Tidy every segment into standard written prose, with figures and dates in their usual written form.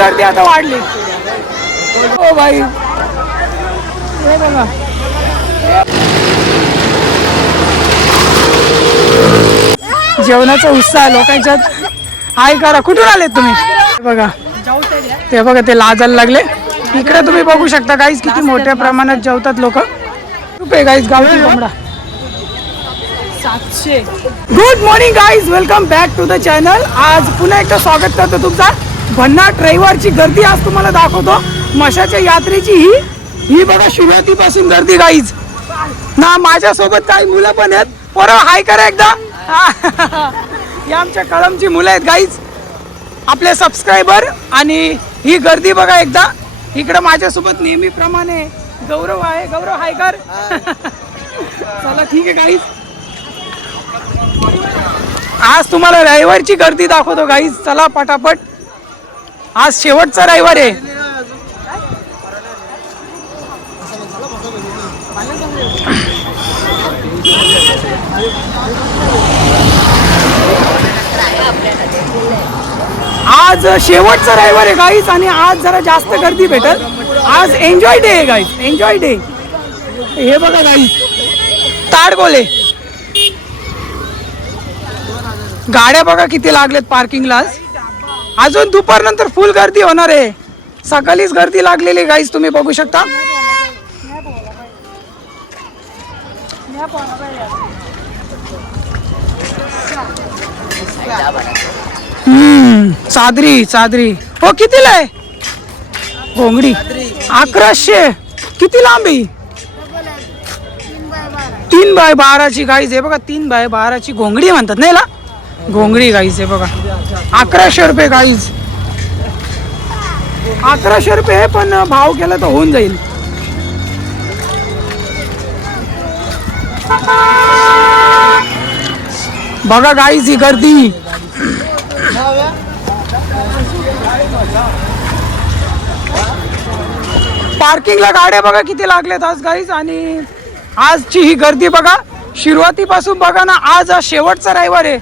गर्दी आता वाढली. ओ भाई हे बघा जेवणाचा उत्साह लोकांच्यात. हाय करा. कुठून आलेत तुम्ही? बघा ते बघा ते लाजायला लागले. इकडे तुम्ही बघू शकता गाईज किती मोठ्या प्रमाणात जेवतात लोक. रुपये गाईज गावठी कोंबडा 700. Good morning guys, welcome back to the channel. आज पुन्हा एकदा स्वागत करतो तुमचा. भन्नाट रविवारची गर्दी आज तुम्हाला दाखवतो. मशाच्या यात्रेची ही बघा सुरुवातीपासून गर्दी गाईज ना. माझ्यासोबत काही मुलं पण आहेत. पोरं हाय करा एकदा. ही आमच्या कळमची मुलं आहेत गाईज, आपले सबस्क्रायबर. आणि ही गर्दी बघा एकदा. इकडं माझ्यासोबत नेहमीप्रमाणे गौरव आहे. गौरव हाय कर. चला ठीक आहे गाईज, आज तुम्हाला रविवारची गर्दी दाखवतो गाईज. चला पटापट, आज शेवटचा रविवार आहे. आज शेवटचा रविवार आहे गाईज आणि आज जरा जास्त गर्दी भेटल. आज एन्जॉय डे आहे गाईज, एन्जॉय डे. हे बघा गाईज ताडगोले गाड्या बघा किती लागलेत पार्किंगला. अजून दुपारनंतर फुल गर्दी होणार आहे. सकाळीच गर्दी लागलेली गाईज तुम्ही बघू शकता. चादरी चादरी हो कितीला आहे? घोंगडी 1100. किती लांबी? 3x12ची गाईज. हे बघा 3x12ची घोंगडी म्हणतात नाही ला, घोंगडी गाईज. हे बघा 1100 रुपये गाईज. 1100 रुपये, पण भाव केला तर होऊन जाईल. बघा गाईज ही गर्दी. पार्किंगला गाड्या बघा किती लागल्यात आज गाईज. आणि आजची ही गर्दी बघा सुरुवातीपासून बघा ना. आज शेवटचा रविवार आहे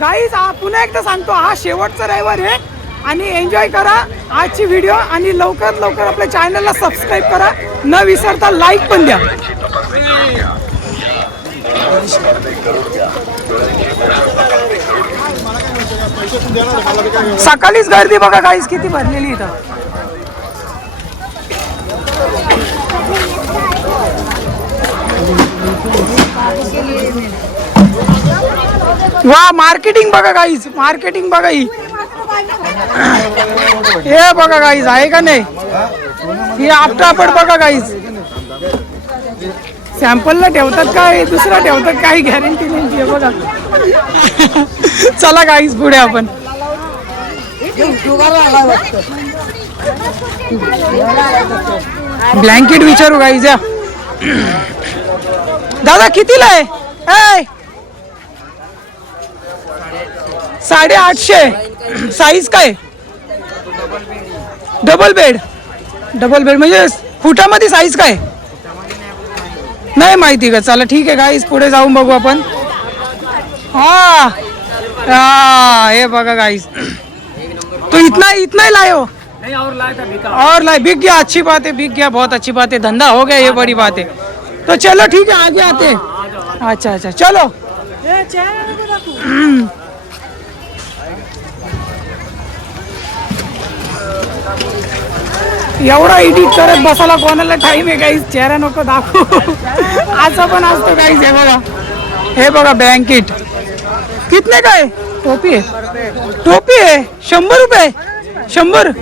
गाईज. पुन्हा एकदा सांगतो, हा शेवटचा रविवार आहे. आणि एन्जॉय करा आजची व्हिडिओ. आणि लवकरात लवकर आपल्या चॅनलला सबस्क्राईब करा. न विसरता लाईक पण द्या. सकाळीच गर्दी बघा गाईज किती भरलेली इथं. वा मार्केटिंग बघा गाईज, मार्केटिंग बघा. ही हे बघा गाईज आहे का नाही. ही आपटापट बघा गाईज. सॅम्पलला ठेवतात काय दुसरा ठेवतात काही गॅरंटी नाही आहे बघा. चला गाईज पुढे आपण. ब्लँकेट विचारू गाईज. दादा कितीला आहे? 850. साईज काय? Double bed. डबल बेड म्हणजे फुटामध्ये साईज काय नाही माहिती का. चला ठीक आहे गाईज, पुढे जाऊन बघू आपण. हा हे बघा गाईज. तो इतना ही लाए हो? नहीं, और लाया था. और लाए, बिक गया. अच्छी बात है, बिक गया. बहुत अच्छी बात है, धंधा हो गया, ये बड़ी बात है. तो चलो ठीक है, आगे आते. अच्छा अच्छा चलो. एवढा एडिट करत बसायला कोणाला टाइम आहे गाईज. चेहरा नको दाखवू. असं पण असतो गाईज. हे बघा, हे बघा ब्लँकेट कितने का आहे? टोपी आहे, टोपी आहे 100 रुपये. 100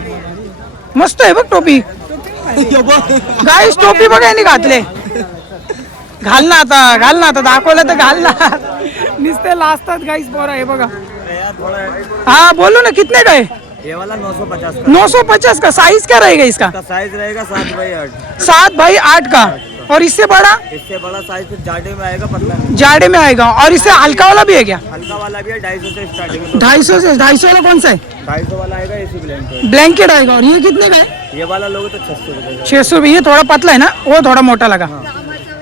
मस्त आहे बघ टोपी गाईज. टोपी बघा यांनी घातले. घाल ना आता, घाल ना आता. दाखवलं तर घाल ना. नुसते लाजतात गाईज पोरा. हे बघा. हाँ बोलो ना कितने का है? ये वाला 950 का. 950 का. साइज क्या रहेगा इसका? साइज रहेगा 7x8. 7x8 का. और इससे बड़ा? इससे बड़ा साइज फिर जाड़े में आएगा, पतला जाड़े में आएगा. और इससे हल्का वाला भी है क्या? हल्का वाला भी है. 250 से स्टार्टिंग. 250 से. 250 वाला कौन सा है? 250 वाला आएगा एसी ब्लैंकेट. ब्लैंकेट आएगा. और ये कितने का है? ये वाला लोगे तो 600 रुपये. 600 रुपये. ये थोड़ा पतला है ना, वो थोड़ा मोटा लगा.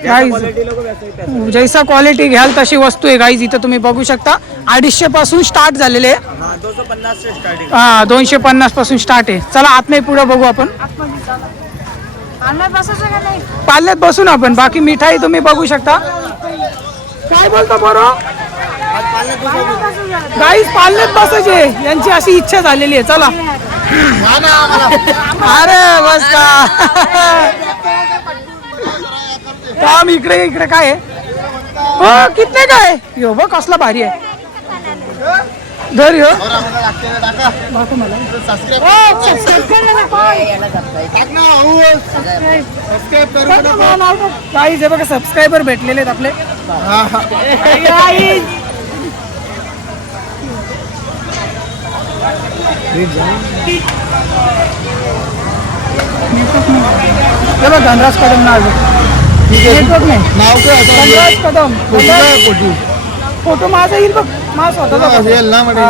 गाईज क्वालिटी लोक वैसे ही पैसे। जैसा क्वालिटी घ्याल तशी वस्तू आहे गाईज. इथं तुम्ही बघू शकता 250 पासून स्टार्ट झालेले आहे. हाँ 250 से स्टार्टिंग। हा 250 पासून स्टार्ट आहे. चला आतमध्ये पुढे बघू आपण. पाल्यात बसून आपण. बाकी मिठाई तुम्ही बघू शकता. काय बोलता बरं गाईज, पाल्यात बसायचे यांची अशी इच्छा झालेली आहे. चला अरे बस का काम इकडे इकडे काय आहे. हो कितने काय यो बघ कसला भारी आहे. धर यो दाखव मला. गाईज हे बघा सबस्क्रायबर भेटलेले आहेत आपले. चलो धनराज कदम नाव नेटवर्क नाही. नाव काय धनराज कदम. कोटी फोटो माझा येईल बघ. माझा स्वतःचा येईल ना म्हणजे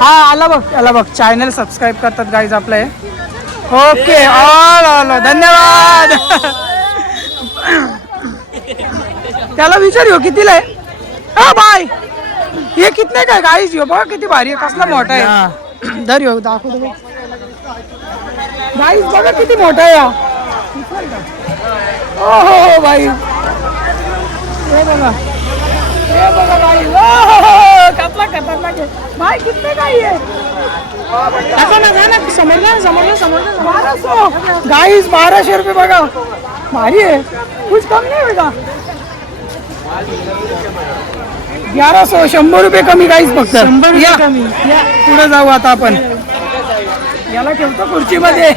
हा आला बघ. आला बघ. चॅनल सबस्क्राईब करतात गाईज आपले. ओके ऑल धन्यवाद. त्याला विचार कितीला आहे. हा बाय हे कितने काय गाईज. यो बघा किती भारी आहे. कसला मोठा आहे. धर यो दाखवतो गाईज. बघा किती मोठा आहे. ओ हो भाई हे बघा. हे बघा भाई. कसला खतरनाक आहे भाई. कितने काय आहे. गाईज 1200 रुपये बघा. भारी आहे. कुछ कम नाही बेटा. 1100 100 रुपये कमी गाईज फक्त. 100 रुपये कमी. पुढे जाऊ आता आपण. याला ठेवतो खुर्चीमध्ये.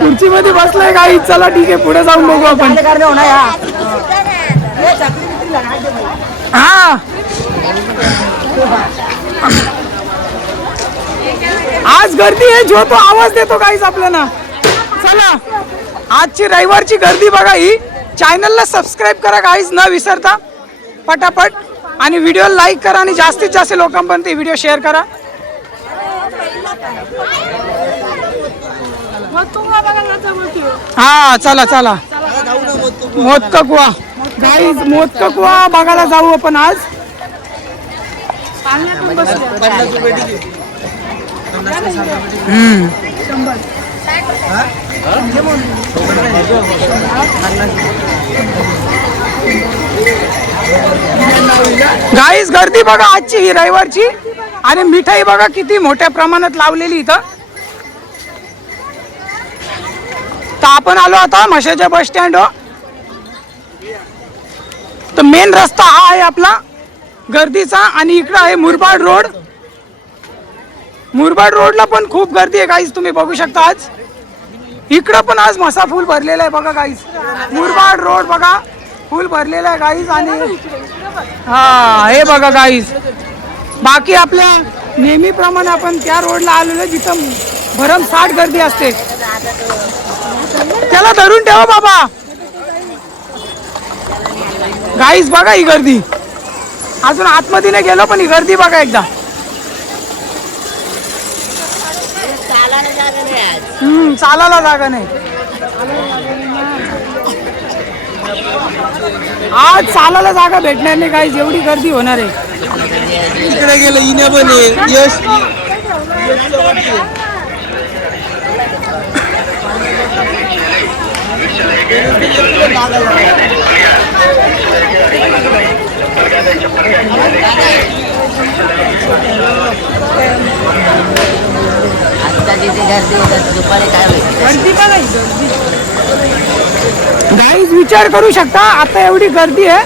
खुर्चीमध्ये बसलाय गाईज. चला ठीक आहे पुढे जाऊन बघू आपण. हा आज गर्दी आहे. जो तो आवाज देतो गाईज आपल्याला. चला आजची रविवारची गर्दी बघा ही. चॅनलला सबस्क्राईब करा गाईज न विसरता पटापट. आणि व्हिडिओ लाईक करा आणि जास्तीत जास्त लोकांपर्यंत व्हिडिओ शेअर करा. हा चला चला मोदक कुवा गाईज. मोदक कुवा बघायला जाऊ आपण आज. गाईज गर्दी बघा आजची ही रविवारची. आणि मिठाई बघा किती मोठ्या प्रमाणात लावलेली इथं. तर आपण आलो आता म्हशाच्या बस स्टँड. तर मेन रस्ता हा आहे आपला गर्दीचा. आणि इकडं आहे मुरबाड रोड. मुरबाड रोडला पण खूप गर्दी आहे गाईज. तुम्ही बघू शकता आज इकडं पण आज मसा फुल भरलेला आहे बघा गाईज. मुरबाड रोड बघा फुल भरलेला आहे गाईज. आणि हा हे बघा गाईज. बाकी आपल्या नेहमीप्रमाणे आपण त्या रोडला आलेलो जिथं भरमसाठ गर्दी असते. त्याला धरून ठेवा बाबा. गाईज बघा ही गर्दी. अजून आतमध्ये नाही गेलो पण ही गर्दी बघा एकदा. चालायला जागा नाही. आज चालायला जागा भेटणार नाही गाईज. एवढी गर्दी होणार आहे. इकडे गेलं इने पण यश. गाईज विचार करू शकता आता एवढी गर्दी आहे.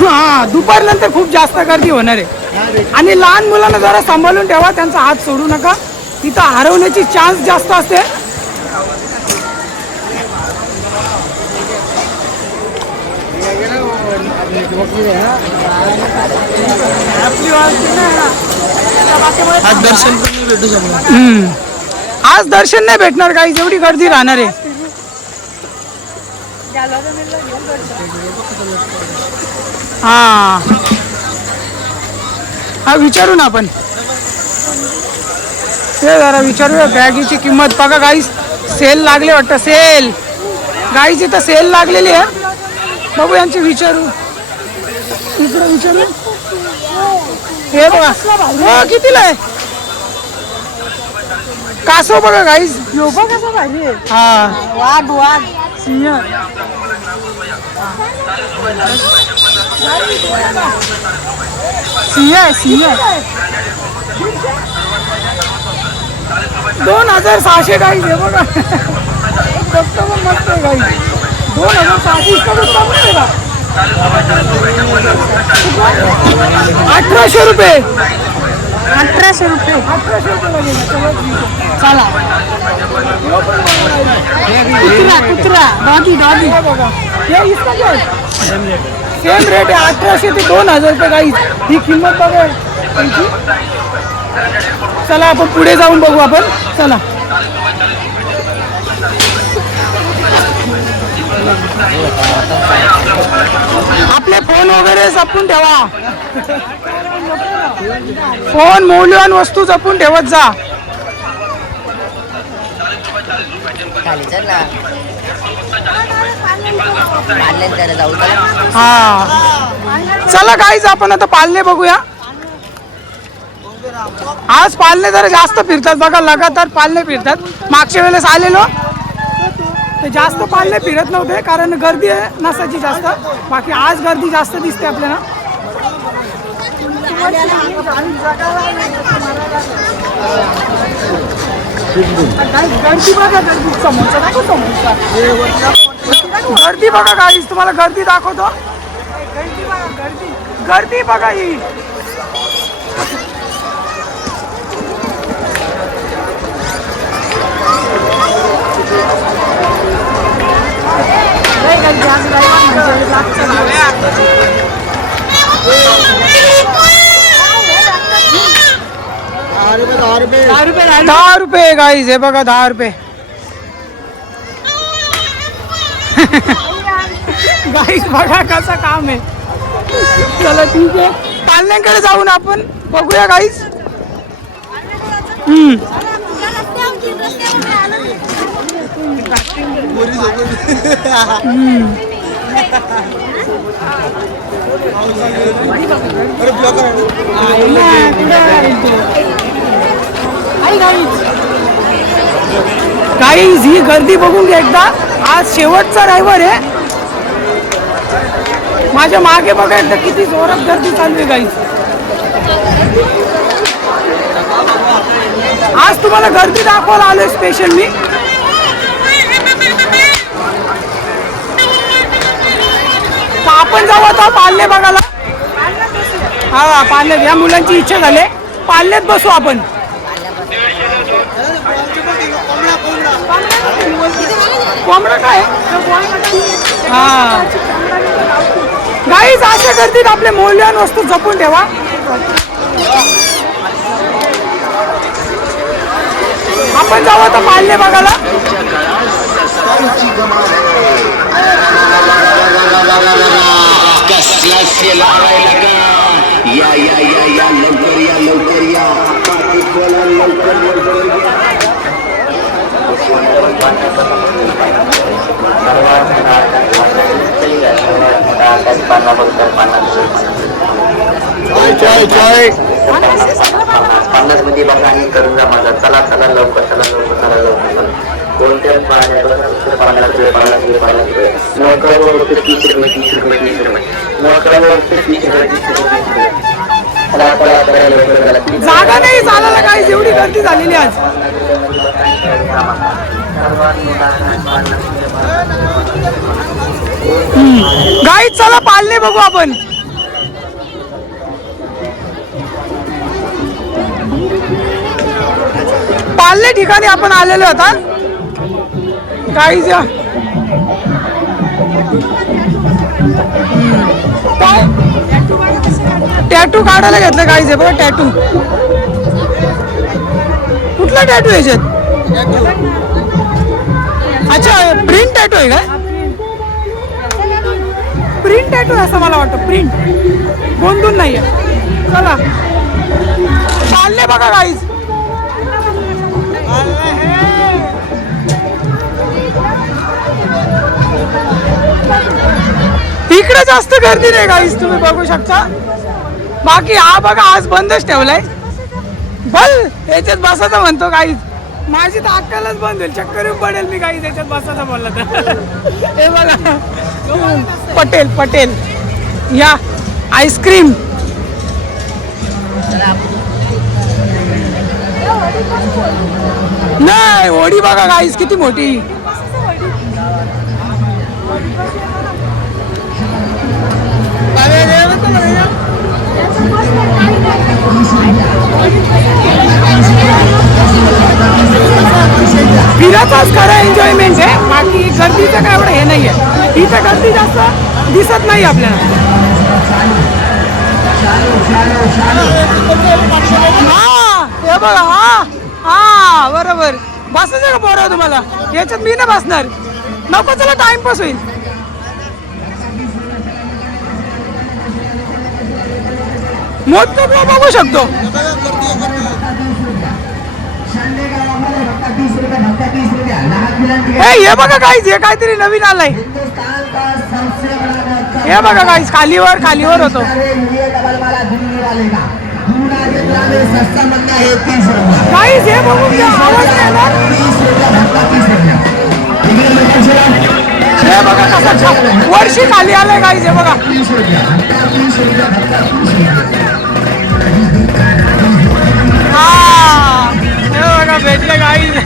हा दुपार नंतर खूप जास्त गर्दी होणार आहे. आणि लहान मुलांना जरा सांभाळून ठेवा. त्यांचा हात सोडू नका. तिथं हरवण्याची चान्स जास्त असते. आज दर्शन पण नाही भेटू शकणार. आज दर्शन नाही भेटणार गाईज. एवढी गर्दी राहणार आहे. हा विचारू ना आपण. ते जरा विचारूया बॅगीची किंमत बघा गाईस. सेल लागले वाटतं, सेल गाईज इथं सेल लागलेली आहे. बघू यांची विचारू, इकडे विचारू. हे बघा हो, कितीला आहे कासव बघा गाईज. कसं पाहिजे हा वाघ वाघ सिंह. सिंह आहे, सिंह 2600 गाईज आहे बघा. फक्त मग मस्त आहे गाईज. 2600 इसका कुछ कम नहीं होगा. 1800 रुपये. 1800 रुपये. 1800 रुपये लगेगा. चलो ठीक है. चला कुत्रा कुत्रा डॉगी डॉगी बघा हे इसका क्या है? सेम रेट आहे 1800 ते 2000 रुपये गाईज. ही किंमत बघा यांची. चला आपण पुढे जाऊन बघू आपण. चला आपले फोन वगैरे जपून ठेवा. फोन मौल्यवान वस्तू जपून ठेवत जा. हा चला गाईज आपण आता पालने बघूया. आज पालने जरा जास्त फिरतात बघा, लगातार पालने फिरतात. मागच्या वेळेस आलेलो ते जास्त पालने फिरत नव्हते कारण गर्दी आहे नसायची जास्त. बाकी आज गर्दी जास्त दिसते आपल्याला. गर्दी बघा, गर्दी समोरचा दाखव, समोरचा गर्दी बघा गाईज. तुम्हाला गर्दी दाखवतो. गर्दी बघा, गर्दी गर्दी बघा ही. दहा रुपये गाईज. हे बघा 10 रुपये. गाईज बघा कसं काम आहे. चला ठीक आहे, पालण्यांकडे जाऊन आपण बघूया गाईज. गाईज ही गर्दी बघून घ्या एकदा. आज शेवटचा रविवार आहे. माझ्या मागे बघा एकदा किती जोरात गर्दी चालू आहे गाईज. आज तुम्हाला गर्दी दाखवायला आलोय स्पेशल मी. तर आपण जाऊ आता पालने बघायला. हा पालण्यात या मुलांची इच्छा झाली, पालण्यात बसू आपण. कोंबडा काय हा गाईज. अशा गर्दीत आपले मौल्यवान वस्तू जपून ठेवा. आपण जाऊ आता पालने बघायला. या या या या लवकर या लवकर या पन्नास मध्ये बघा आणि करून जा माझा. चला चला लवकर, चला लवकर, चला लवकर. कोणत्या 50 जागा नाही चालायला गाईज. एवढी गर्दी झालेली आज. गाईज चला पालने बघू आपण. पालने ठिकाणी आपण आलेलो आता गाईज. या टॅटू काढायला घेतलं गाईज. बघा टॅटू. कुठला टॅटू याच्यात? अच्छा प्रिंट टॅटू आहे काय? प्रिंट टॅटू असं मला वाटतं. प्रिंट गोंधून नाहीये. चला पालने बघा गाईज. इकडे जास्त गर्दी नाही गाईस, तुम्ही बघू शकता. बाकी हा बघा आज बंदच ठेवलाय. बल याच्यात बसायचं म्हणतो गाईस. माझी तर अक्कालाच बंद होईल, चक्कर येऊन पडेल मी गाईस याच्यात बसायचं बोलला तर. हे बघा पटेल पटेल या आईस्क्रीम. नाही होडी बघा गाईस किती मोठी. फिराचाच खरं एन्जॉयमेंट आहे. बाकी गर्दीचं काय एवढं हे नाही आहे. इथं गर्दी जास्त दिसत नाही आपल्याला. हा हे बघा. हा हा बरोबर. बसायचं का पोरं तुम्हाला याच्यात? मी नाही बसणार, नको. चला टाइमपास होईल. मोठं बघू शकतो. हे बघा गाईज, हे काहीतरी नवीन आलंय. हे बघा गाईज, खालीवर खालीवर होतो. गाईज हे बघून घ्या, आवाज नाही येणार. हे बघा कसा वर्षी खाली आलंय गाईज. हे बघा हा हे बघा भेटले गाईज.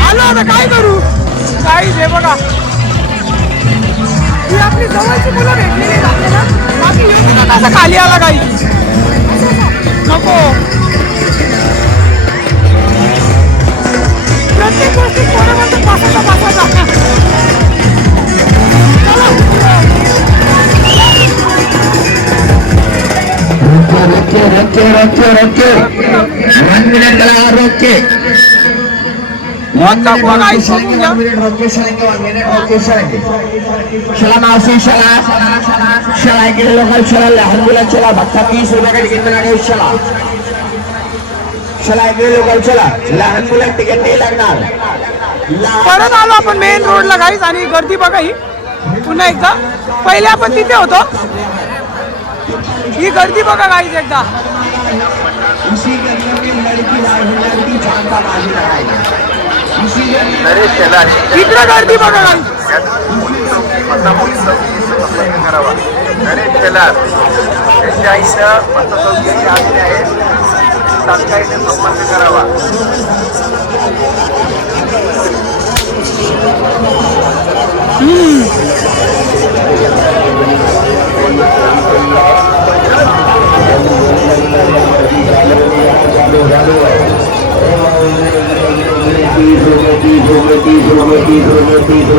आलो आता काय करू गाईज. हे बघा ही आपली जवळची मुलं भेटलेली आहेत आपल्याला. बाकी असं खाली आला गाईज, नको. प्रत्येक गोष्टी कोणा म्हणतात बसायचा बसायचा. रोके 1 मिनट चला. रोके मौत का कुआ गाइस. 1 मिनट रोके चलेंगे. 1 मिनट रोके चलेंगे. चला मावशी चला. चला इकडे लोकल चला. लहान मुलं चला. भक्ता 30 रुपये का तिकीट लागेल. चला चला इकडे लोकल चला. लहान मुलं तिकीट नाही लागणार. परत आलो आपण मेन रोडला गाईस. आणि गर्दी बघा ही पुन्हा एकदा. पहिले आपण तिथे होतो. ही गर्दी बघा गाईस एकदा. इकडे गर्दी बघा गाईस.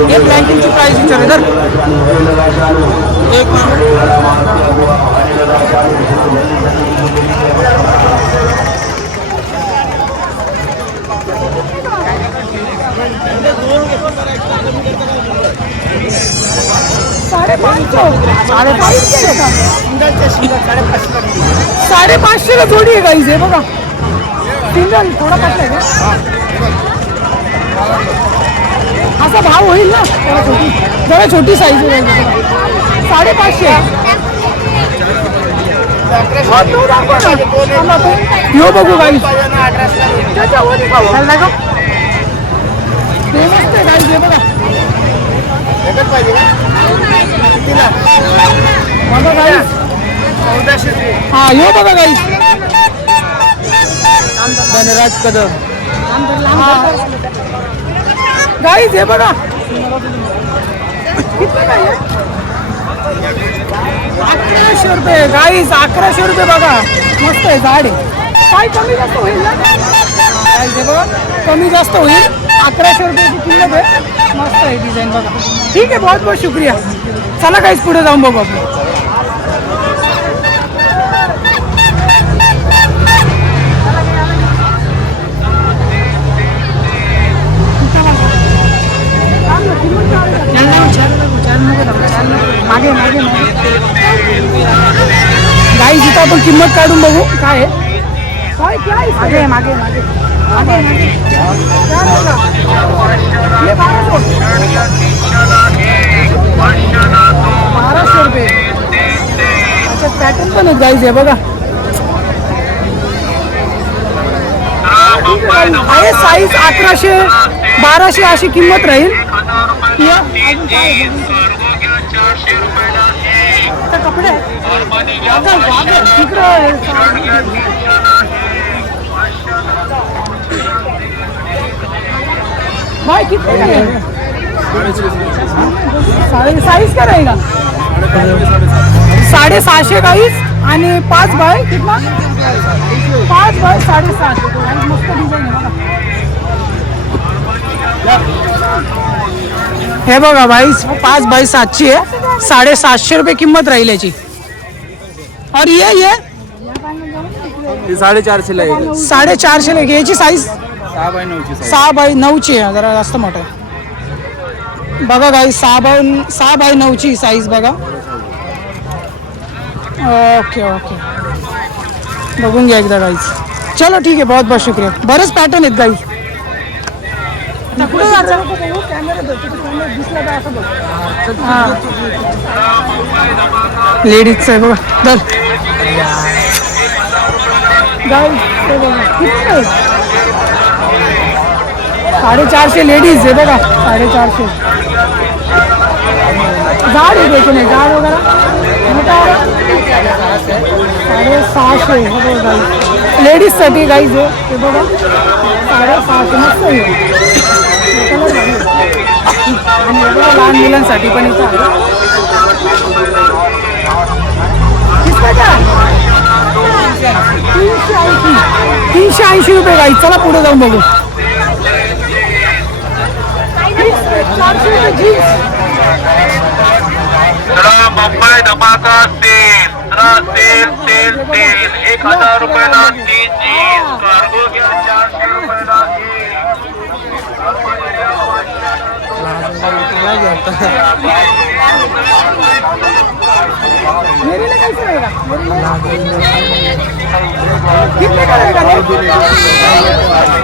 ये ब्लैंकेट की प्राइस विचार इधर. एक साडेपाचशे ला जोडी आहे गाईज. हे बघा सिंगल थोडा पटलाय का असा भाव होईल ना. जरा छोटी साईज आहे. 550. यो बघू गाईज. हे बघा हा यो बघा गाईज. धनराज कदम गाईज. हे बघा 1100 रुपये गाईज. 1100 रुपये बघा. मस्त आहे. झाड आहे. काय कमी जास्त होईल ना गाईज. हे बघा कमी जास्त होईल. 1100 रुपयाची किंमत आहे. मस्त आहे डिझाईन बघा. ठीक आहे, बहुत बहुत शुक्रिया. चला गाईज पुढे जाऊन बघू आपण. मागे मागे गाईज इथं आपण किंमत काढून बघू काय आहे. काय मागे मागे मागे ये 1200 रुपये. अच्छा पॅटर्न पण आहेत गाईज आहे बघा. आहे साईज 1100 1200 अशी किंमत राहील. कपडे भाई कितने का है? साइज का रहेगा 750 गाईस आणि 5 बाय कितना 5 बाय 7.5. मस्त डिझाईन आहे बघा. हे बघा भाई 5 बाय 700 आहे. 750 रुपये किंमत राहील याची. और ये 450 ला आहे. 450 ला याची साईज 6 बाय 9 ची. 6 बाय 9 ची आहे. जरा जास्त मोठं आहे बघा गाई. 6 बाय 9 ची साईज बघा. ओके ओके बघून घ्या एकदा गाईज. चलो ठीक आहे. बहुत बहुत शुक्रिया. बरेच पॅटर्न आहेत गाईज. लेडीजचं आहे बघा. दर गाईज 450 लेडीज आहे बघा. 450 झाड आहे त्याचे नाही. झाड वगैरे मोठा 650 लेडीजसाठी गाईज आहे ते बघा. 650 मस्त आहे. आणि लहान मुलांसाठी पण इथं 380 रुपये गाईज. चला पुढे जाऊन बघू. 400 रुपये जीन्स. मुंबई धमाका सेल 1000 रुपयाला 3 जीन्स. कार्गो घ्या 400 रुपयाला 1. मेरे लिए कैसे रहेगा? कितने का रहेगा रे?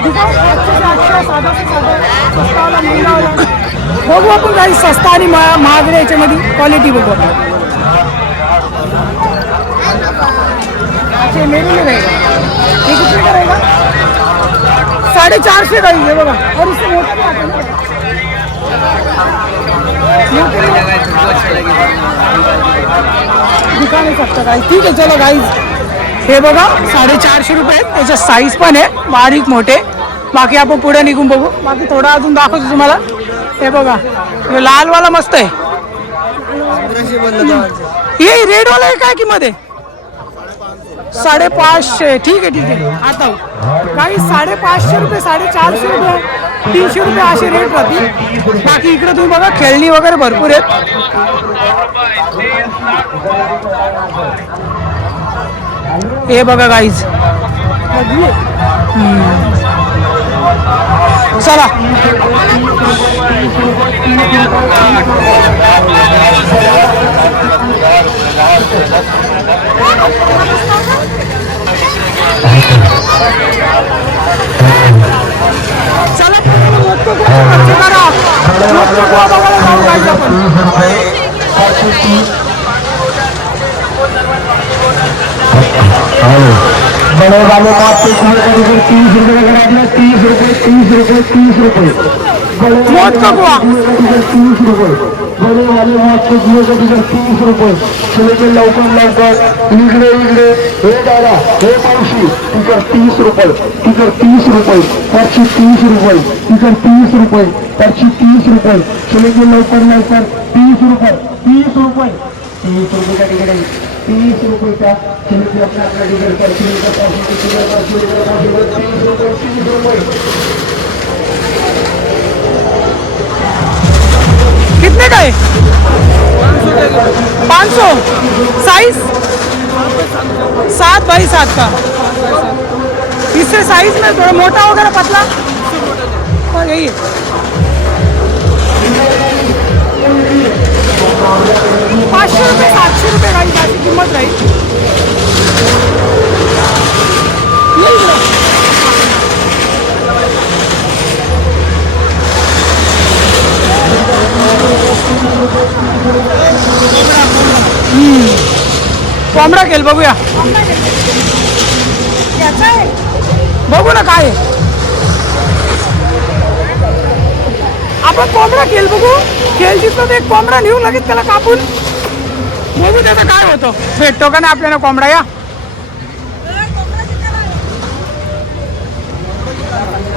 दिखाओ. 800 से 800 साधा से साधा सस्ता वाला महंगा वाला बघू आपण काही. स्वस्त आणि महाग याच्यामध्ये क्वालिटी बघू आपण. अच्छा मेरे लिए रहेगा. ये कितने का रहेगा? 450 का ही है बघा. और इससे मोटा भी आता है ना. दिखा नहीं सकता गाइस. ठीक आहे चलो गाईज. हे बघा 450 रुपये आहेत. त्याच्या साईज पण आहे बारीक मोठे. बाकी आपण पुढे निघून बघू. बाकी थोडं अजून दाखवतो तुम्हाला. हे बघा हे लालवाला मस्त आहे. हे रेडवाला आहे काय किंमत आहे? 550. ठीक आहे ठीक आहे. आता काही 550 रुपये 450 रुपये 300 रुपये असे रेट राहतील. बाकी इकडे तुम्ही बघा खेळणी वगैरे भरपूर आहेत. हे बघा गाईज. चला चला बघायला जाऊ गाईज आपण. बड़े वाले बात से 30 रुपये 30 रुपये मौत का कुआं 30 रुपये. बड़े वाले बात से 30 रुपये. चले लवकर इकडे हे दादा हे मावशी तिकर 30 रुपये. तिकर 30 रुपये. परची 30 रुपये. तिकर 30 रुपये. परची 30 रुपये. चले लवकर 30 रुपये. 30 रुपये. 30 रुपये का तिकडे 30 रुपये का. चले अपना डिगर कर 30 रुपये. कितने का है? 500. साइज 7 बाई 7 का. इससे साइज में थोड़ा मोटा वगैरह पतला यही है. 500 रुपये 700 रुपये गाड़ी की किंमत रही. कोंबडा केल बघूया. याचा आहे बघू ना काय आहे. आपण कोंबडा केल बघू. केल दिसतो एक कोंबडा नेऊ लगेच त्याला कापून बघू त्याचं काय होतं. भेटतो का नाही आपल्याला कोंबडा. या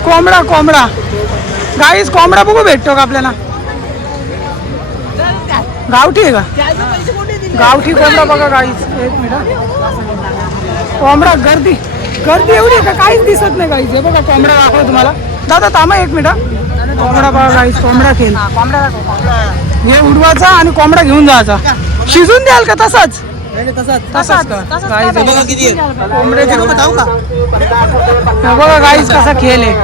कोंबडा कोंबडा गाईस कोंबडा बघू भेटतो का आपल्याला. गावठी आहे का. गावठी कोंबडा बघा गाईस. एक मिनिट. कोंबडा गर्दी गर्दी एवढी आहे का काहीच दिसत नाही गाईस. हे बघा कोंबडा दाखव तुम्हाला. दादा थांबा एक मिनिट. कोंबडा बघा गाईस. कोंबडा खेळ हे उडवायचा आणि कोंबडा घेऊन जायचा. शिजून द्याल का तसाच. तसाच का गाईस. हे बघा कोंबड्याचे हे बघा गाईस कसा खेळ आहे.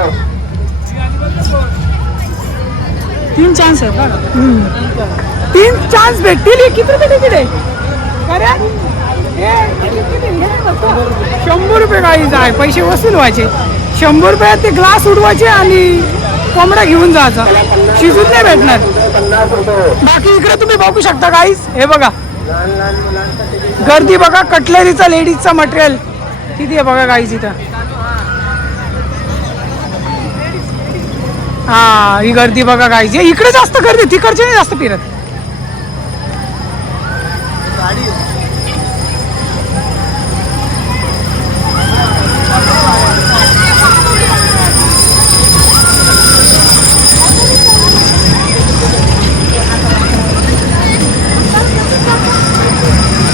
3 चान्स आहे बघा. 3 चान्स भेटतील. किती रुपये तिकीट आहे. 100 रुपये गाईज आहे. पैसे वसूल व्हायचे. 100 रुपयात ते ग्लास उडवायचे आणि कोंबडा घेऊन जायचा. शिजून नाही भेटणार. बाकी इकडे तुम्ही बघू शकता गाईज. हे बघा गर्दी बघा. कटलरीचा लेडीजचा मटेरियल किती आहे बघा गाईज इथं. हा ही गर्दी बघा गाईज. इकडे जास्त गर्दी तिकडचे नाही जास्त फिरत.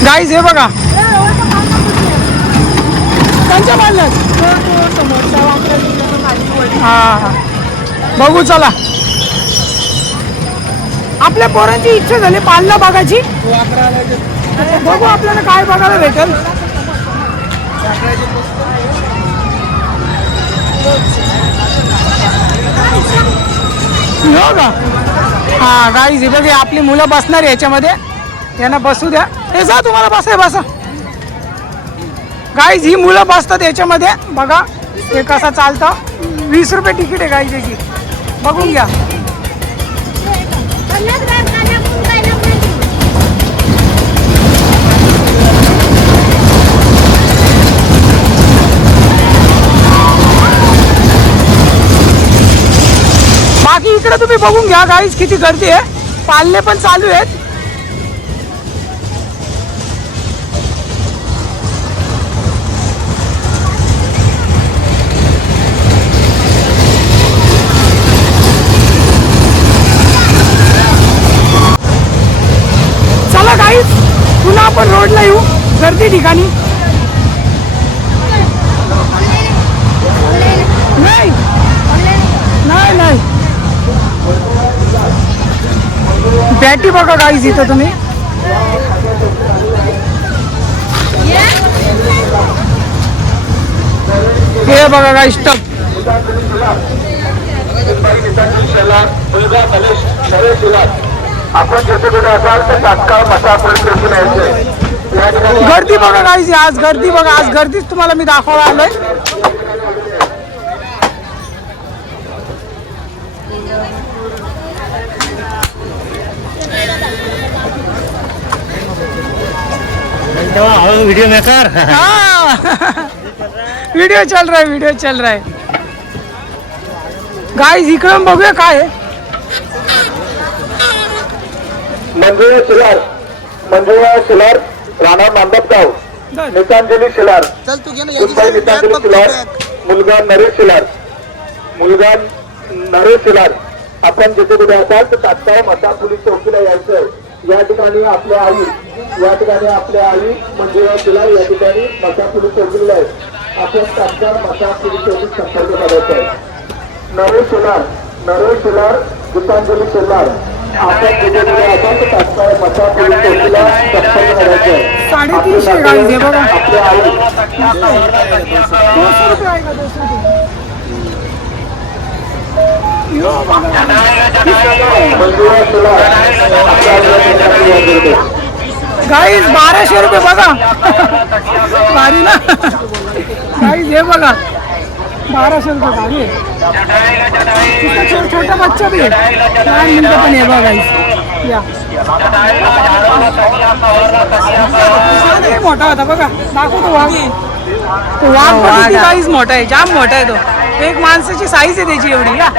गाईज हे बघा त्यांच्या बांधल्यात. हा हा बघू चला. आपल्या पोरांची इच्छा झाली पालना बघायची. बघू आपल्याला काय बघायला भेटेल. हो का. हा गाईज हे बघा आपली मुलं बसणार याच्यामध्ये. त्यांना बसू द्या. हे जा तुम्हाला बसा बसा. गाईज ही मुलं बसतात याच्यामध्ये. बघा हे कसं चालतं. 20 रुपये तिकीट आहे गाईज याची. बघून घ्या. बाकी इकडे तुम्ही बघून घ्या गाईज किती गर्दी आहे. पालने पण चालू आहेत. चला गाईज पुन्हा आपण रोडला येऊ गर्दी ठिकाणी. नाही नाही नाही बॅटी बघा गाईज इथं तुम्ही. हे बघा गाईज टप. आपण जसं कुठे असाल तर तात्काळ मसापर्यंत यायचं. गर्दी बघा गाईज. आज गर्दी बघा. आज गर्दीच तुम्हाला मी दाखवायला आलोय. Video maker. वीडियो चल रहा है. वीडियो चल रहा है गाईज. इकडून बघूया काय आहे. मंजुळा शिलार राणा मांडपगाव. नितांजली शिलार. सुनबाई नितांजली शिलार. मुलगा नरेश शिलार. मुलगा नरेश शिलार. आपण जिथे कुठे असाल तर तात्काळ मसा पोलीस चौकीला यायचं. या ठिकाणी आपल्या आई मंजुळा शिलार या ठिकाणी मसा पोलीस चौकीला आहे. आपण तात्काळ मसा पोलीस चौकीत संपर्क करायचा आहे. नरेश शिलार गीतांजली शिलार. आपण जिथे कुठे असाल तर तात्काळ मसा पोलीस चौकीला संपर्क करायचा आहे. 350 गाईज हे बघा. आपल्या आई 200 रुपये आहे का. 200 रुपये. गाईज 1200 रुपये बघा. भारी ना गाईज. हे बघा 1200 रुपये भारी आहे. छोटा बच्चा भी आहे. लहान मुलगा पण आहे बघा गाईज. या चढाईला झाडाला सगळ्या सवारला सगळ्या वाघ लय मोठा होता बघा, दाखवतो वाघ. तो वाघ पण किती साईज मोठा आहे, जाम मोठा आहे तो. एक माणसाची साईज आहे त्याची एवढी. या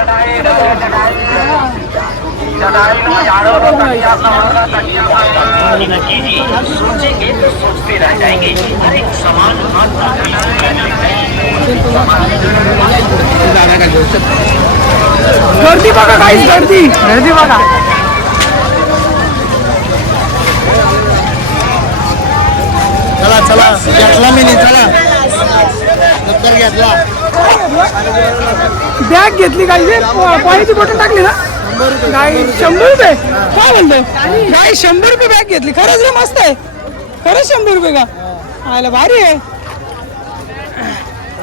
चढ़ाईला झाडाला सगळ्या सवारला सगळ्या सोचेंगे तो सोचते रह जाएंगे हर एक समान गर्दी बघा काहीच, गर्दी गर्दी बघा. चला चला घेतला मी नाही, चला दप्तर घेतला. बॅग घेतली काही, पाण्याची बॉटल टाकली ना गाई. 100 रुपये काय म्हणतो गाई? 100 रुपये बॅग घेतली. खरंच रे मस्त आहे, खरंच 100 रुपये का? आयला भारी आहे.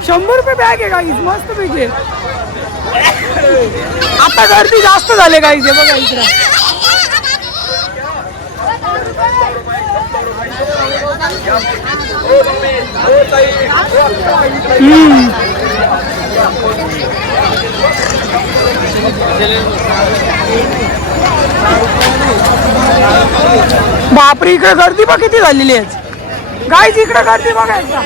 100 रुपये बॅग आहे गाई, मस्त पैकी. आता गर्दी जास्त झाले गाई, हे बघा इकडे. बापरे, इकडे गर्दी बघ किती झालेली आहे गाईज. इकडे गर्दी बघा एकदा.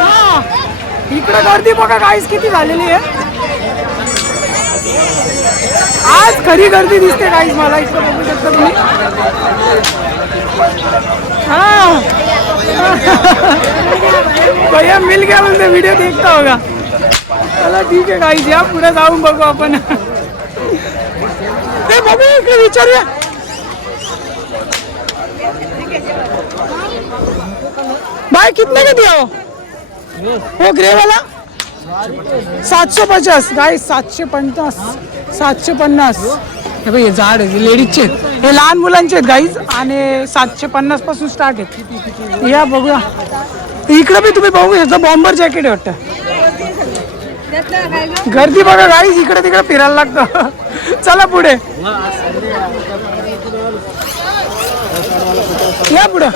हा, इकडे गर्दी बघा गाईज किती झालेली आहे. आज खरी गर्दी दिसते गाईज मला. इकडे बघू शकता तुम्ही. हाँ भैया मिल गया, बोलते वीडियो देखता होगा. चला ठीक आहे गाईज, या पुढे जाऊन बघू आपण. ते बघू इकडे विचारूया. भाई कितने का दिया वो ग्रे वाला? 750 गाईज, 750 750. हे बघ, हे झाड आहे, लेडीजचे आहेत, हे लहान मुलांचे आहेत गाईज. आणि 750 पासून स्टार्ट आहेत. या बघूया. इकडे बी तुम्ही बघू शकता, बॉम्बर जॅकेट आहे वाटतं. गर्दी बघा गाईज, इकडे तिकडे फिरायला लागतं. चला पुढे या पुढे.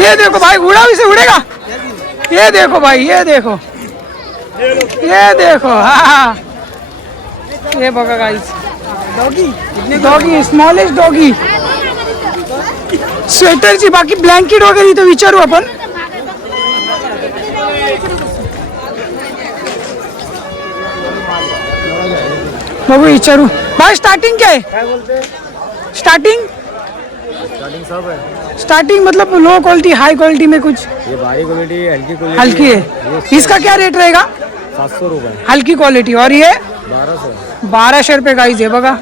ये देखो भाई, उड़ा से उड़ेगा. ये देखो भाई, ये देखो, ये देखो. हाँ ये बघा गाईज, डॉगी, स्मॉलेस्ट डॉगी. स्वेटरची, बाकी ब्लँकेट वगैरे इथं विचारू आपण. बघू विचारू. भाई स्टार्टिंग क्या है? स्टार्टिंग स्टार्टिंग मतलब लो क्वालिटी, हाई क्वालिटी में कुछ? ये भारी क्वालिटी, हल्की क्वालिटी, हल्की है. इसका क्या रेट रहेगा? 700 रुपये. हल्की क्वालिटी. और ये 1200 रुपये गाईज. हे बघा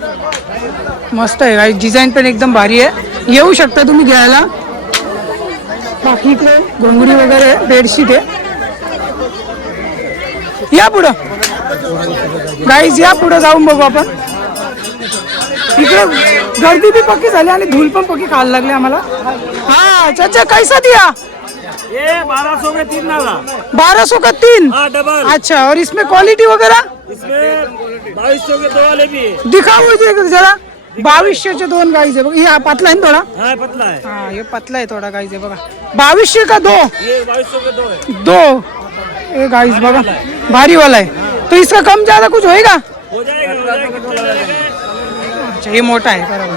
मस्त आहे गाईज, डिझाईन पण एकदम भारी आहे. येऊ शकता तुम्ही घ्यायला. बाकी इकडे घोंगडी वगैरे, बेडशीट आहे. या पुढं गाईज, या पुढे जाऊन बघू आपण. इकडे गर्दी भी पक्की झाली आणि धूल पण पक्की खायला लागले आम्हाला. हाँ चाचा, कैसा दिया? ये 1200 के 3 डाला. 1200 का 3? हाँ डबल. अच्छा, और इसमें क्वालिटी वगैरह? इसमें 2200 के 2 वाले भी है. दिखाओ मुझे जरा. 2200 2 गाईज आहे बघा. ये पतला आहे ना थोडा? हाँ पतला है. हाँ ये पतला है थोड़ा गाइस. है बघा 2200 का 2. ये 2200 के 2 है. 2 ये गाइस बघा, भारी वाला है. तो इसका कम ज्यादा कुछ होएगा? हो जाएगा, हो जाएगा. कितना लगेगा? अच्छा ये मोटा है, बराबर.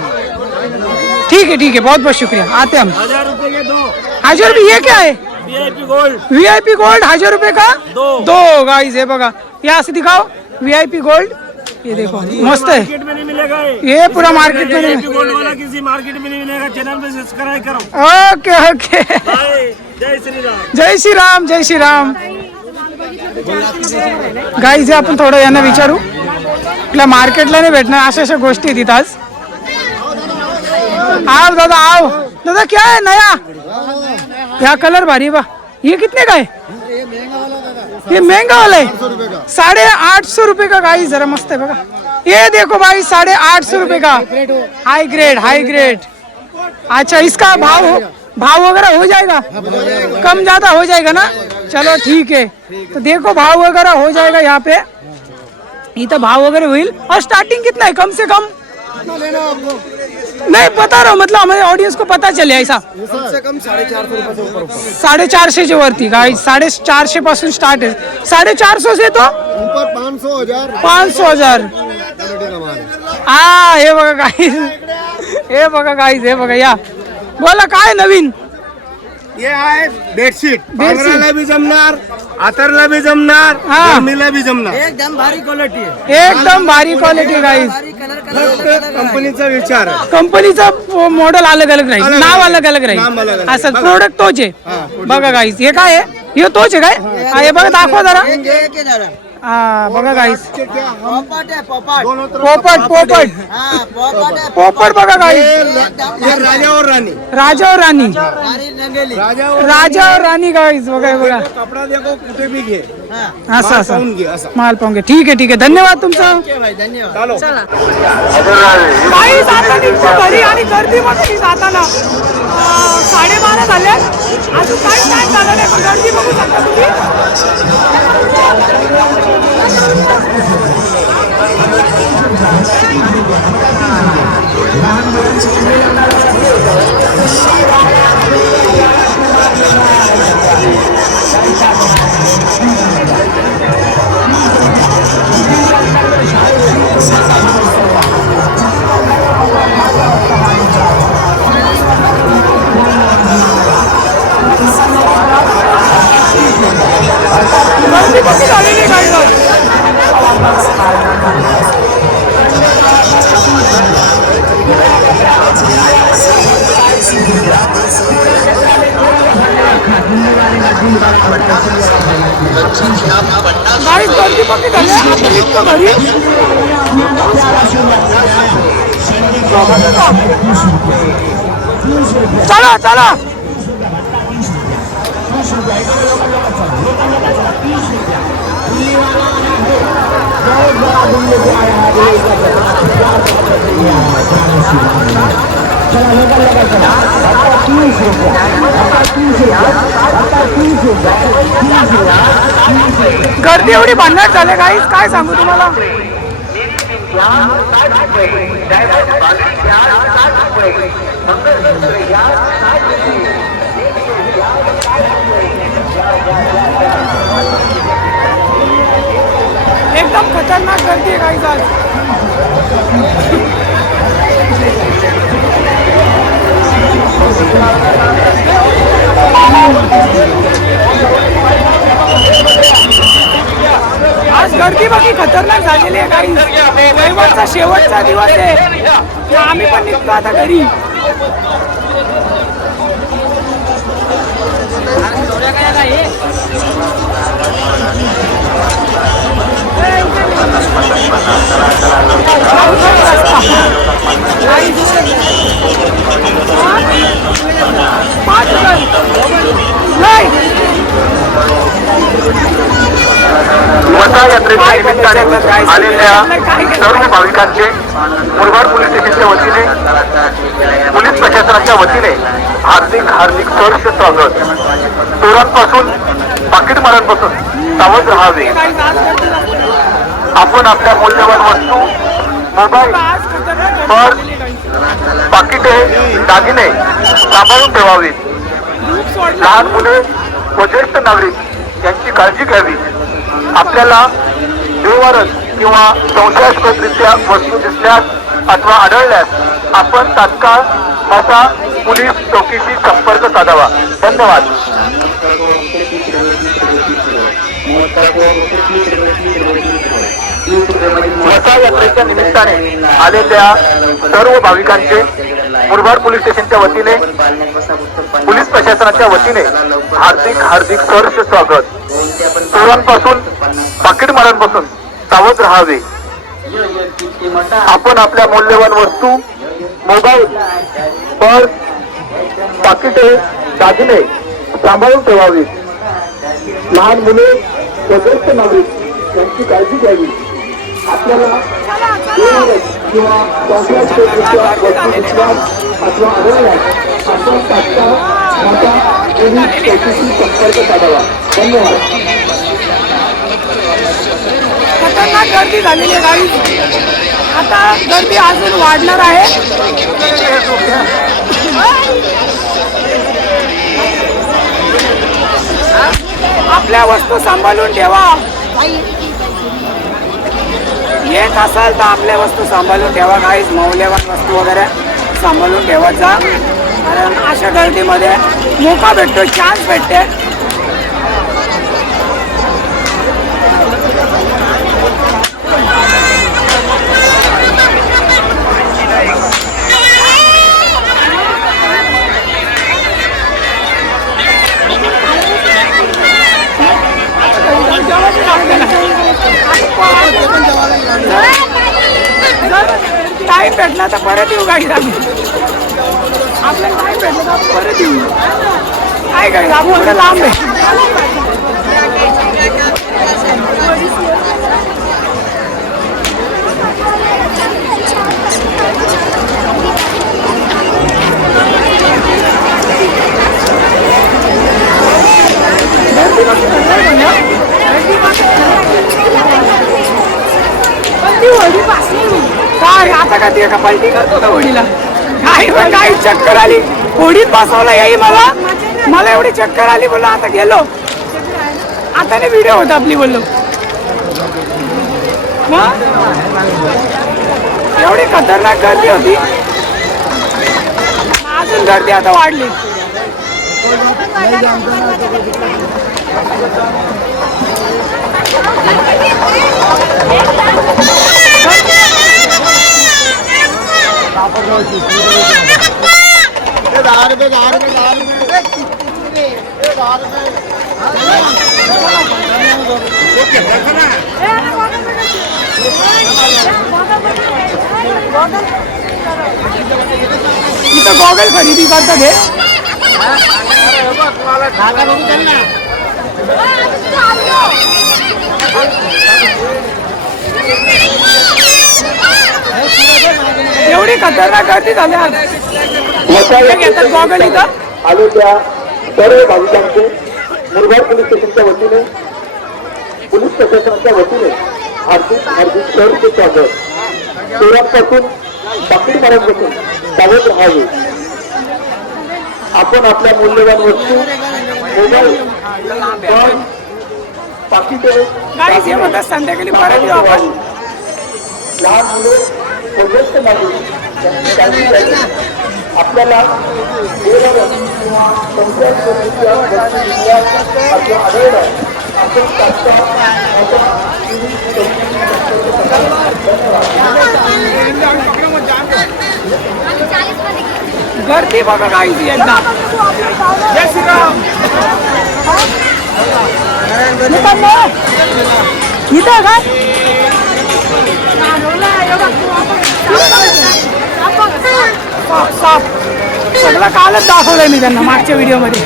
ठीक है, बहुत बहुत शुक्रिया. आते हम. 1000 रुपए के 2. 1000 रुपये. ये क्या है? VIP gold. VIP गोल्ड 1000 रुपये का 2 गाइस. है बघा, यहाँ से दिखाओ. VIP गोल्ड, ये देखो मस्त है. मार्केट में नहीं मिलेगा ये पूरा मार्केट में VIP नहीं. गोल्ड वाला किसी मार्केट में नहीं मिलेगा. चैनल पे सब्सक्राइब करो. Okay okay. बाय. जय श्री राम. जय श्री राम, जय श्री राम. गाईज आपण थोडं यांना विचारू. आपल्या मार्केटला नाही भेटणार अशा गोष्टी आहेत इथं आज. आओ दादा, आओ दादा. क्या है नया? क्या कलर भारी बा. ये कितने का है? ये महंगा वाला है. 850 रुपये का गाइस. जरा मस्त है बघा. ये देखो भाई 850 रुपये का हाई ग्रेड, हाई ग्रेड. अच्छा, इसका भाव वगैरह हो जाएगा? कम ज्यादा हो जाएगा ना? चलो ठीक है. तो देखो भाव वगैरह हो जाएगा यहाँ पे. इथं भाव वगैरे होईल. और स्टार्टिंग कितना है कम से कम? नहीं पता रहा मतलब हमारे ऑडियंस को पता चले ऐसा कम से कम 450 रुपये से ऊपर 450 वरती गाइस 450 पासून स्टार्ट आहे 450 से तो ऊपर 500,000 500,000 क्वालिटी का माल है। हा हे बघा गाईज हे बघा गाईज हे बघा या बोला काय नवीन ये आहे बेडशीट बेडशीट. पांघराला भी जमणार आतरला भी जमणार हा. गरमीला भी जमणार एकदम भारी क्वालिटी आहे एकदम भारी क्वालिटी गाईज फक्त कंपनीचा विचार आहे कंपनीचं मॉडेल अलग अलग राहील अलग नाव अलग. अलग अलग नाम अलग राहील अलग. असं बघा. प्रोडक्ट तोच आहे हा, product बघा गाईज हे काय आहे हे तोच आहे काय हा, हे बघा दाखवा जरा हा बघा गाईज पोपट पोपट पोपट बघा गाईज ये राजा और रानी राजा और रानी राजा और राजा और रानी गाईज बघा हे बघा कपडा देखो कुठे भी घे असं असं पाहून घे असं माल पाहून घ्या ठीक आहे धन्यवाद तुमचं चालो काही जाता निघतो घरी आणि गर्दी बघा जाताना 12:30 झाले अजून काही टाइम झाला नाही पण गर्दी बघू शकता तुम्ही गर्दी बघू झालेली काही गाडी गर्दी बघू झाली आपण निघतो घरी चला चला गर्दी एवढी भन्नाट झाले काहीच काय सांगू तुम्हाला एकदम खतरनाक गर्दी आहे काहीच आज आज गर्दी बाकी खतरनाक झालेली आहे काही रविवारचा शेवटचा दिवस आहे आम्ही पण निघतो आता घरी वसा यात्रेच्या निमित्ताने आलेल्या सर्व भाविकांचे मुरबाड पोलीस स्टेशनच्या वतीने पोलीस प्रशासनाच्या वतीने हार्दिक हार्दिक सहर्ष स्वागत. चोरांपासून पाकिटमारांपासून सावध राहावे. आपण आपल्या मौल्यवान वस्तू मोबाईल पर्स पाकिटे दागिने सांभाळून ठेवावीत. लहान मुले व ज्येष्ठ नागरिक यांची काळजी घ्यावी. आपल्याला बेवारस किंवा संशयास्पदरित्या वस्तू दिसल्यास अथवा आढळल्यास आपण तात्काळ मसा पोलीस चौकीशी संपर्क साधावा. धन्यवाद. वसा यात्रेच्या निमित्ताने आलेल्या सर्व भाविकांचे मुरबाड पोलीस स्टेशनच्या वतीने पोलीस प्रशासनाच्या वतीने हार्दिक हार्दिक सहर्ष स्वागत. चोरांपासून पाकिटमारांपासून सावध राहावे. आपण आपल्या मौल्यवान वस्तू मोबाईल पर्स पाकिटे दागिने सांभाळून ठेवावी. लहान मुले व ज्येष्ठ नागरिक यांची काळजी घ्यावी. आपल्याला किंवा संशयास्पदरित्या वस्तू दिसल्यास अथवा आढळल्यास आपण तात्काळ मसा पोलीस चौकीशी संपर्क साधावा. धन्यवाद. खतरनाक गर्दी झालेली आहे गाडी आता गर्दी अजून वाढणार आहे. आपल्या वस्तू सांभाळून ठेवा. येत असाल तर आपल्या वस्तू सांभाळून ठेवा. काहीच मौल्यवान वस्तू वगैरे सांभाळून ठेवत जा, कारण अशा गर्दीमध्ये मोका भेटतो, चान्स भेटते. टाईम भेटला तर परत येऊ गाडी आम्ही. आपल्याला टाईम भेटला तर परत येऊ. काय गाडी आपण थोडं लांब आहे. काय आता का ती का पलटी करतो का होडीला? काही चक्कर आली, होडीत बसवलं याही मला एवढी चक्कर आली. बोललो आता गेलो, आता नाही व्हिडिओ होता आपली. बोललो मग एवढी खतरनाक गर्दी होती, अजून गर्दी आता वाढली. इथं गॉगल खरेदी करतात हे. एवढी खतरनाक गर्दी झाली आज. घेतात गॉगल इथं. आलो त्या सर्व भाविकांचे मुरबाड पोलीस स्टेशनच्या वतीने, पोलीस प्रशासनाच्या वतीने हार्दिक सहर्ष स्वागत. शहरापासून बाकी मार्गापासून सावध राहावे. आपण आपल्या मूल्यवान वस्तू, मोबाईल, फोन, पाकिटे, गाडीच हे म्हणतात संध्याकाळी परत येऊ आपण. लहान मुले, वरिष्ठ नागरिक यांची काळजी घ्यावी. आपल्याला किंवा कोणत्याच प्रकारच्या वस्तू आढळलं आपण गर्दी बघा गाईची एकदा. जय श्रीराम. इथं काय साप सगळं कालच दाखवलंय मी त्यांना मागच्या व्हिडिओमध्ये.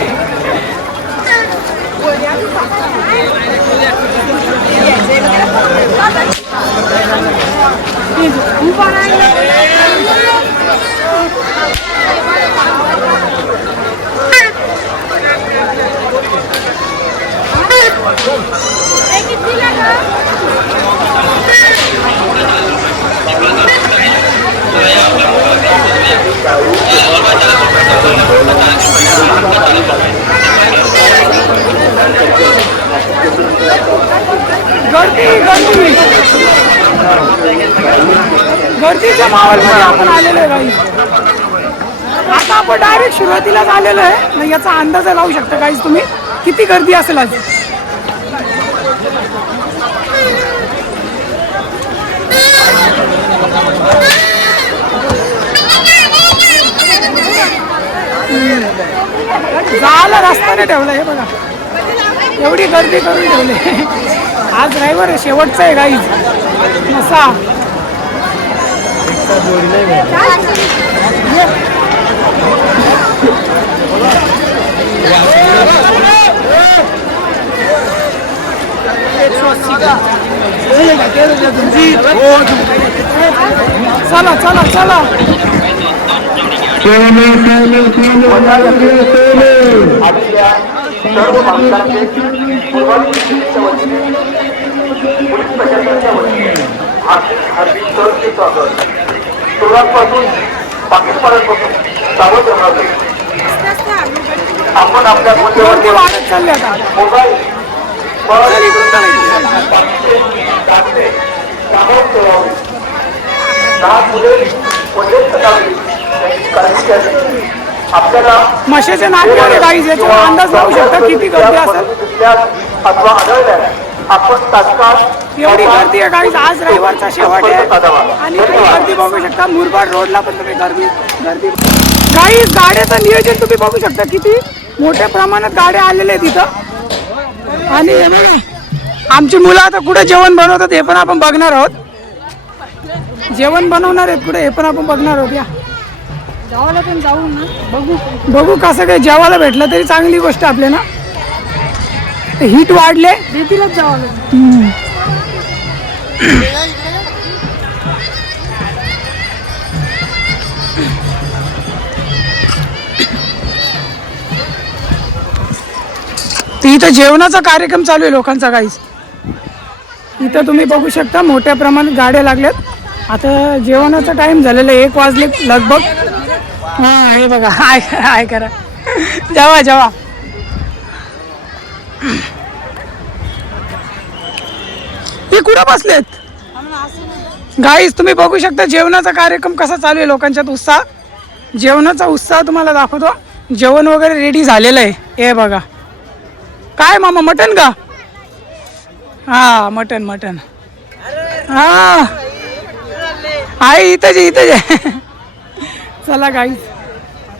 गर्दीच्या माहोलमध्ये आपण आलेलो आहे काही. आता आपण डायरेक्ट सुरुवातीलाच आलेलो आहे. मग याचा अंदाज लावू शकता काहीच तुम्ही किती गर्दी असेल आज. जायला रस्ता नाही ठेवला हे बघा. एवढी गर्दी करून ठेवली. आज ड्रायव्हर शेवटचा आहे गाईज. नसा चला चला चला. सर्व भाविकांचे मुरबाड पोलीस प्रशासनाच्या वतीने हार्दिक सहर्ष स्वागत. सुरुवातपासून पाकिस्तानपासून सावध राहावे. आपण आपल्या गर्दी मुद्द्यावर वाढत चालली आता. मोबाईल चल इकडून चला, इकडून चला. दाखले सामावून ठेवावे. लहान मुले व ज्येष्ठ नागरिक यांची काळजी घ्यावी. आपल्याला म्हशीचे नाटक गाईज याच्यावर अंदाज लावू शकता किती गर्दी असेल. दिसल्यास अथवा आढळल्यास आपण तात्काळ एवढी गर्दी आहे गाईज. आज रविवारचा शेवट आहे आणि काही गर्दी बघू शकता. मुरबाड रोडला पण तुम्ही गर्दी गाईज. गाड्याचं नियोजन तुम्ही बघू शकता किती मोठ्या प्रमाणात गाड्या आलेल्या आहेत इथं. आणि हे बघा, आमची मुलं आता कुठे जेवण बनवतात हे पण आपण बघणार आहोत. जेवण बनवणार आहेत कुठे हे पण आपण बघणार आहोत. या गावाला पण जाऊ ना, बघू. बघू कसं काही जेवायला भेटलं तरी चांगली गोष्ट आपल्या ना. हीट वाढले. रेतीलाच जावं लागेल. तर इथं जेवणाचा कार्यक्रम चालू आहे लोकांचा काहीच. इथं तुम्ही बघू शकता मोठ्या प्रमाणात गाड्या लागल्यात. आता जेवणाचा टाइम झालेला आहे. 1 वाजले लगभग. हां हे बघा, हाय करा. जेवा जेवा. हे कुठं बसलेत गाईज. तुम्ही बघू शकता जेवणाचा कार्यक्रम कसा चालू आहे लोकांच्यात. उत्साह, जेवणाचा उत्साह तुम्हाला दाखवतो. जेवण वगैरे रेडी झालेलं आहे. हे बघा. काय मामा, मटन का? हा मटन. हा आहे इथंच. चला गाईज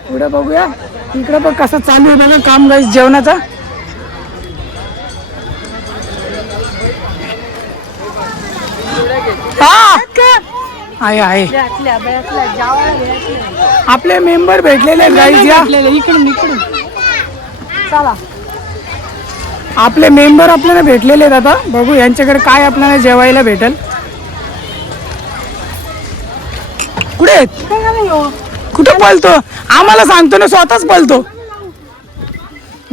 पुढे बघूया. इकडं बघ कसं चालू आहे बघा काम गाईज जेवणाचा. हा आहे. आपले मेंबर भेटलेले गाईज. या इकडून चला. आपले मेंबर आपल्याला भेटलेले आहेत. आता बघू यांच्याकडे काय आपल्याला जेवायला भेटेल. कुठे आहेत? कुठं पळतो? आम्हाला सांगतो ना, स्वतःच पळतो.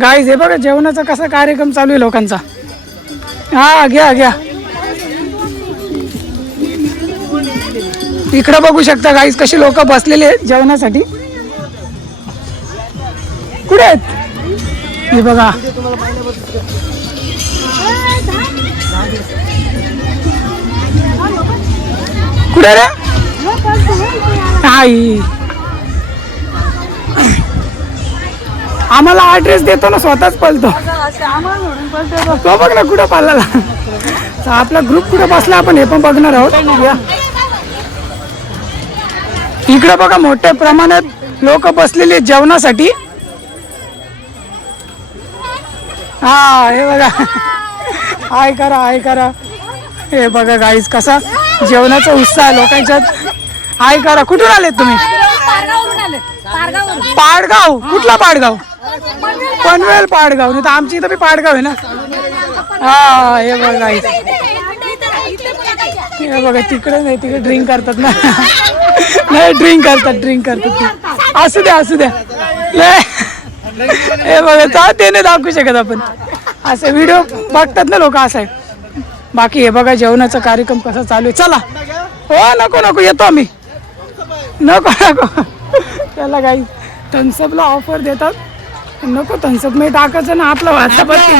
गाईज हे बघा जेवणाचा कसा कार्यक्रम चालू आहे लोकांचा. हा घ्या. इकडं बघू शकता गाईज कशी लोक बसलेले आहेत जेवणासाठी. कुठे आहेत? हे बघा. कुठे रे? आई आम्हाला ऍड्रेस देतो ना, स्वतःच पळतो. तो बघ ना कुठं पाळला. आपला ग्रुप कुठं बसला आपण हे पण बघणार आहोत. इकडे बघा मोठ्या प्रमाणात लोक बसलेले आहेत जेवणासाठी. हा हे बघा. हाय करा. हे बघा गाईज कसा जेवणाचा उत्साह लोकांच्यात. हाय करा. कुठून आलेत तुम्ही? पाडगाव. कुठला पाडगाव? पनवेल पाडगाव. नाही तर आमची इथं बी पाडगाव आहे ना. हा हे बघा गाईज. हे बघा तिकडे नाही, तिकडे ड्रिंक करतात ना. नाही ड्रिंक करतात. असू द्या. हे बघा ते नाही दाखवू शकत आपण. असे व्हिडिओ बघतात ना लोक. असं आहे. बाकी हे बघा जेवणाचा कार्यक्रम कसा चालू आहे. चला. हो नको येतो आम्ही. नको त्याला काही थम्सअपला ऑफर देतात. नको थम्सअप मी टाकायचं ना आपला वाचा बत्ती.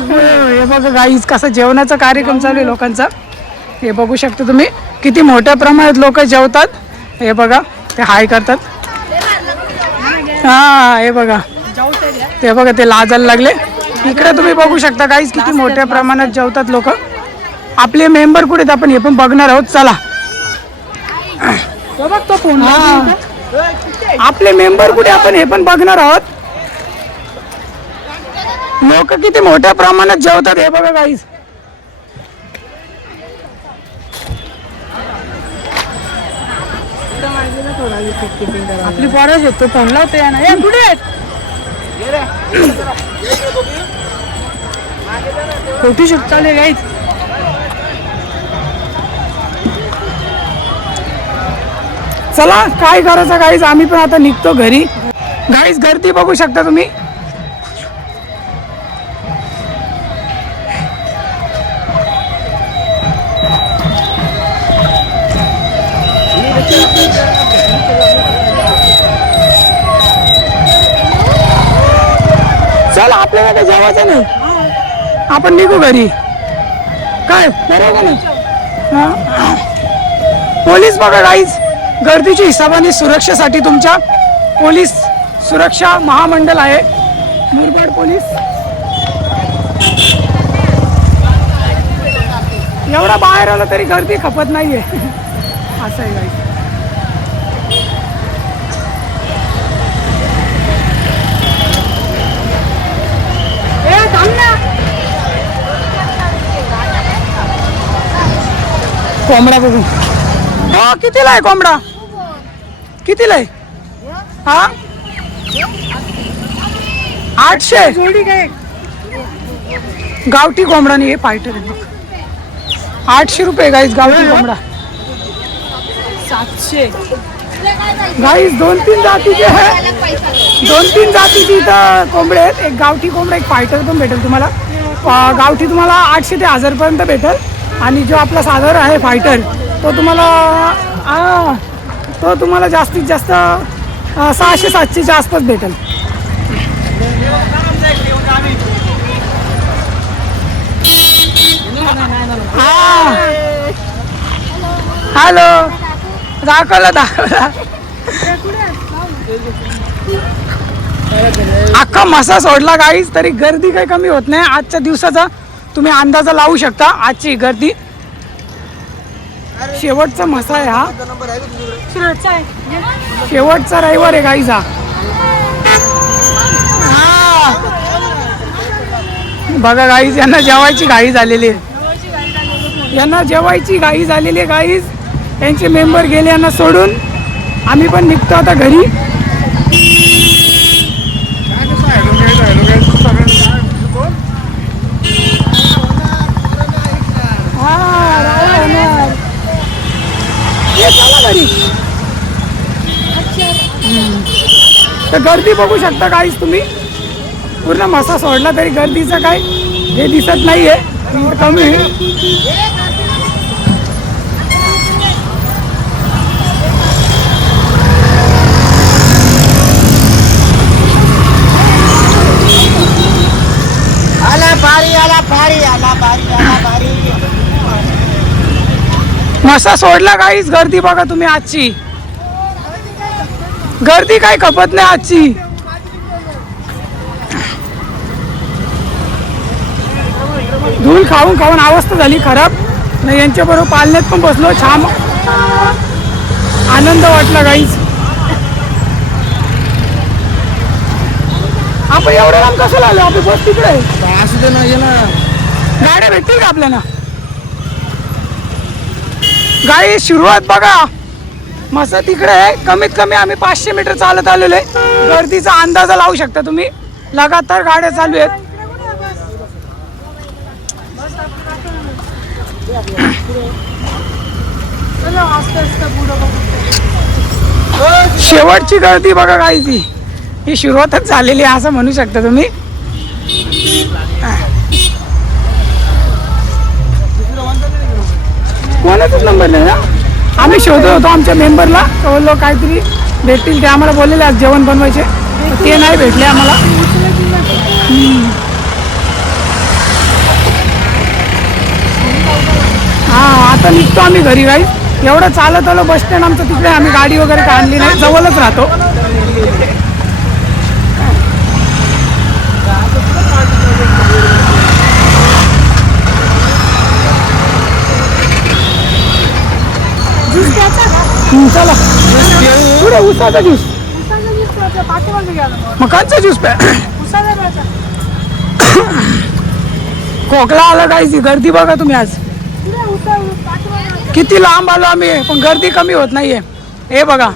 हे बघा गाईज कसा जेवणाचा कार्यक्रम चालू आहे लोकांचा. हे बघू शकता तुम्ही किती मोठ्या प्रमाणात लोक जेवतात. हे बघा ते हाय करतात. हा हे बघा ते लाजायला लागले. इकडे तुम्ही बघू शकता गाईज किती मोठ्या प्रमाणात जेवतात लोक. आपले मेंबर कुठे आहेत आपण हे पण बघणार आहोत. चला. आपले मेंबर कुठे आपण हे पण बघणार आहोत. लोक किती मोठ्या प्रमाणात जेवतात हे बघा गाईज. आपली पोरच येतो फोन लावतो या ना. कुठे आहेत? फोटोशूट चालू आहे गाईज. चला काय करायचं गाईज. आम्ही पण आता निघतो घरी. गाईज गर्दी बघू शकता तुम्ही. चला आपल्याला काही जेवायचं नाही, आपण निघू घरी. काय बरोबर नाही? हा. पोलीस बघा गाईज, गर्दीच्या हिशोबाने सुरक्षेसाठी तुमच्या पोलीस सुरक्षा महामंडळ आहे मुरबाड पोलीस. एवढा बाहेर आलं तरी गर्दी खपत नाहीये. असं आहे गाईज. कोंबडा बघू. हो कितीला आहे कोंबडा? कितीला आहे? हा 800 जोडी काय? गावठी कोंबडा नाही, हे फायटर आहे बघ. 800 रुपये गाईज गावठी कोंबडा. 700. गाईज 2-3 जातीचे आहे, 2-3 जातीची इथं कोंबडे आहेत. एक गावठी कोंबडा, एक फायटर पण भेटेल तुम्हाला. गावठी तुम्हाला 800 ते 1000 पर्यंत भेटेल आणि जो आपला साधारण आहे फायटर तो तुम्हाला जास्तीत जास्त 600-700च्या आसपास भेटेल. हॅलो, दाखवला अख्खा मसा सोडला गाईज तरी गर्दी काही कमी होत नाही. आजच्या दिवसाचा तुम्ही अंदाजा लावू शकता. आजची गर्दी शेवटचा मसा आहे हा, शेवटचा रविवार आहे गाईज हा. बघा गाईज, यांना जेवायची घाई झालेली आहे, यांना जेवायची घाई झालेली आहे गाईज. त्यांचे मेंबर गेले यांना सोडून, आम्ही पण निघतो आता घरी. घरी तर गर्दी बघू शकता गाईज तुम्ही. पूर्ण मसा सोडला तरी गर्दीचं काय हे दिसत नाहीये, कमी आहे. मसा सोडला गाईज. गर्दी बघा तुम्ही आजची, गर्दी काही खपत नाही आजची. धूळ खाऊन खाऊन अवस्था झाली खराब. नाही यांच्या बरोबर पालण्यात पण बसलो, छान आनंद वाटला गाईज. आपण एवढं लांब कसं आलो? आपली बस तिकडे आहे. असू दे ना, ये ना. गाड्या भेटतील का आपल्याला? गाई सुरुवात बघा, मसा तिकडे आहे. कमीत कमी आम्ही 500 मीटर चालत आलेलो आहे. गर्दीचा अंदाजा लावू शकता तुम्ही. लगातार गाड्या चालू आहेत. शेवटची गर्दी बघा गाईची, ही सुरुवातच झालेली आहे असं म्हणू शकता तुम्ही. कोणाचाच नंबर नाही ना. आम्ही शोधत होतो आमच्या मेंबरला, बोललो काहीतरी भेटतील ते. आम्हाला बोललेले आज जेवण बनवायचे, ते नाही भेटले आम्हाला. हा आता निघतो आम्ही घरी गाई. एवढं चालत आलो, बस स्टँड आमचं तिकडे. आम्ही गाडी वगैरे काय आणली नाही, जवळच राहतो. चला पुढे उसाचा ज्यूस, मकांचा ज्यूस प्या. खोकला आला काहीच. गर्दी बघा तुम्ही आज किती लांब आलो आम्ही, पण गर्दी कमी होत नाहीये. हे बघा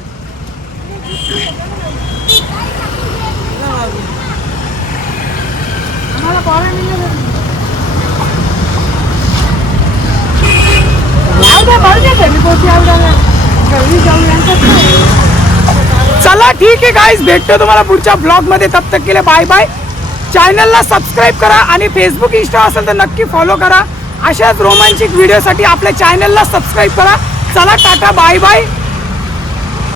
चला ठीक आहे गाईज, भेटतो तुम्हाला पुढच्या ब्लॉग मध्ये. तब तक के लिए बाय बाय. चॅनलला सबस्क्राईब करा आणि फेसबुक इंस्टा असेल तर नक्की फॉलो करा. अशाच रोमांचिक व्हिडिओसाठी आपल्या चॅनलला सबस्क्राईब करा. चला टाटा बाय बाय.